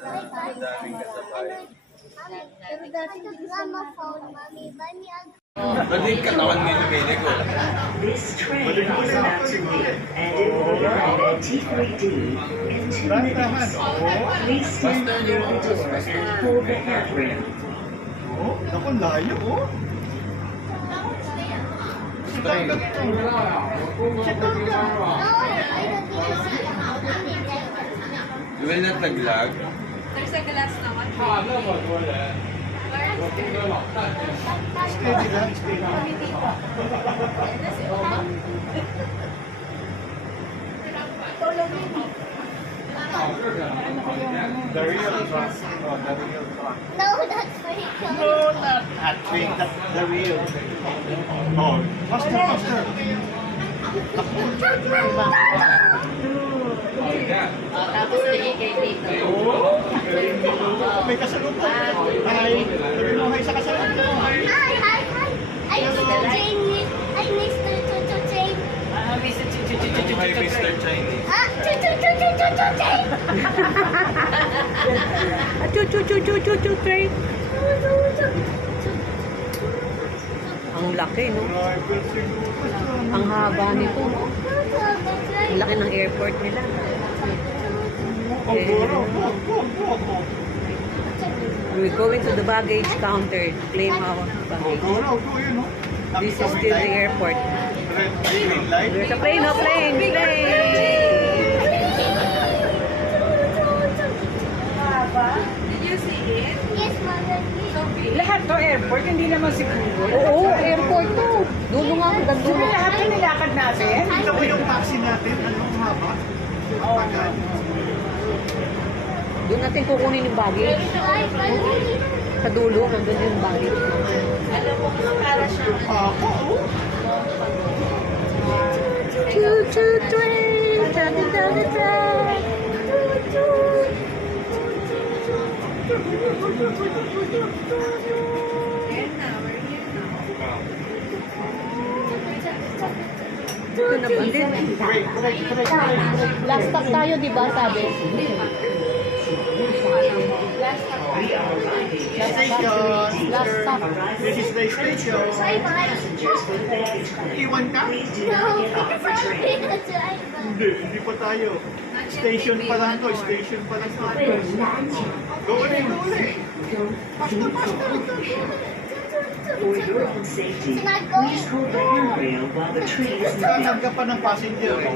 Daming kasabay. Pero dati nag-gramophone, mami. Bani Ba't yung katawan mo yung pili ko? This train is about to leave and it will arrive at T3D in 2 minutes. Please stand near the door and hold the handrail. Oh, naku, layo, oh. Train. No, I don't You will not naglag? There's a glass naman. Steady lang, steady. The real truck. Oh, the real truck. No, that's very cool. No, not that train, that's the real. Oh, faster, faster. Tapos nagigay dito. May kasalubong. Ay, sabi mo, hay sa kasalubong. Hi, hi, hi. I used to train with, I missed the train. Hi, Mr. Chinese. Ah, train. Train. Ang laki, no? Driver siguro. Ang haba nito, no? Ang laki ng airport nila. Oh, go, go, go, go. We're going to the baggage counter to claim our Oh, baggage. go now, go, you know. This is still the airport. Red green light. There's a plane, no plane, plane! Did you see it? Yes, mother. So big. Lahat to airport, hindi naman siguro. Oo, airport to. Dulo nga ako, Sino dulo. lahat yung nilakad natin? Ito mo yung taxi natin, anong haba? Tagal. Doon natin kukunin yung baggage. Hi, buddy. Sa dulo, nandun yung baggage. Alam mo kung para siyang Ako, oh. Choo-choo train, train. Here now, we're here now. Ito na ba din? Break, break, break, break, break. Last stop tayo, di ba, sabi? Station. Last stop. This is the station. Passengers with baggage claim. Iwan ka? Please do not get off the train. Hindi pa tayo. Station pa lang to, station pa lang to. Go ulit, go ulit. Basta, basta. For your own safety, please hold the handrail while the train is moving. Tatanggap pa ng passenger eh.